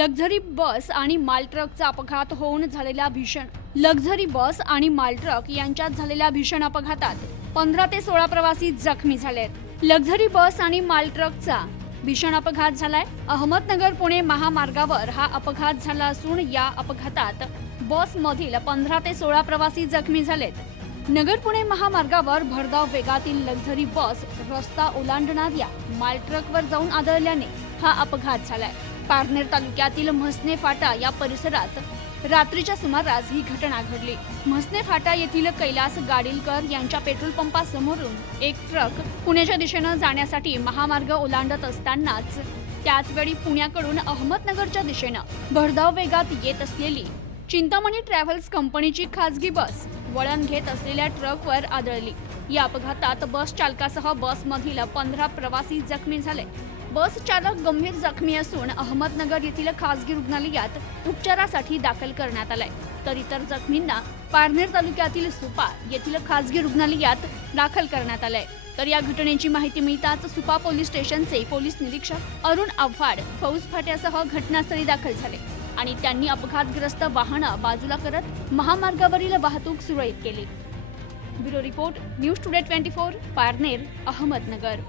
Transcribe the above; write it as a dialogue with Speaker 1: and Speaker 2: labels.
Speaker 1: Luxury बस आणि माल ट्रकचा अपघात होऊन झालेल्या भीषण. लक्झरी बस आणि माल ट्रक यांच्यात झालेल्या भीषण अपघातात पंधरा ते सोळा प्रवासी जखमी झालेत. लक्झरी बस आणि माल ट्रकचा भीषण अपघात झालाय. अहमदनगर पुणे महामार्गावर हा अपघात झाला असून या अपघातात बस मधील पंधरा ते सोळा प्रवासी जखमी झालेत. नगर पुणे महामार्गावर भरधाव वेगातील लक्झरी बस रस्ता ओलांडणाऱ्या मालट्रकवर माल ट्रकवर जाऊन आदळल्याने हा अपघात झालाय. पारनेर तालुक्यातील म्हसने फाटा या परिसरात रात्रीच्या सुमारास ही घटना घडली. म्हसने फाटा येथील कैलास गाडीलकर यांच्या पेट्रोल पंपासमोरून एक ट्रक पुण्याच्या दिशेनं जाण्यासाठी महामार्ग ओलांडत असतानाच त्याचवेळी पुण्याकडून अहमदनगरच्या दिशेनं भरधाव वेगात येत असलेली चिंतामणी ट्रॅव्हल्स कंपनीची खासगी बस वळण घेत असलेल्या ट्रकवर आदळली. या अपघातात बस चालकासह बसमधील पंधरा प्रवासी जखमी झाले. बस चालक गंभीर जखमी असून अहमदनगर येथील खासगी रुग्णालयात उपचारासाठी दाखल करण्यात आलाय. तर इतर जखमींना पारनेर तालुक्यातील सुपा येथील खासगी रुग्णालयात दाखल करण्यात आलंय. तर या घटनेची माहिती मिळताच सुपा पोलीस स्टेशनचे पोलीस निरीक्षक अरुण आव्हाड फौज फाट्यासह घटनास्थळी दाखल झाले. आणि त्यांनी अपघातग्रस्त वाहनं बाजूला करत महामार्गावरील वाहतूक सुरळीत केली. Bureau report news today twenty four Parner Ahmednagar.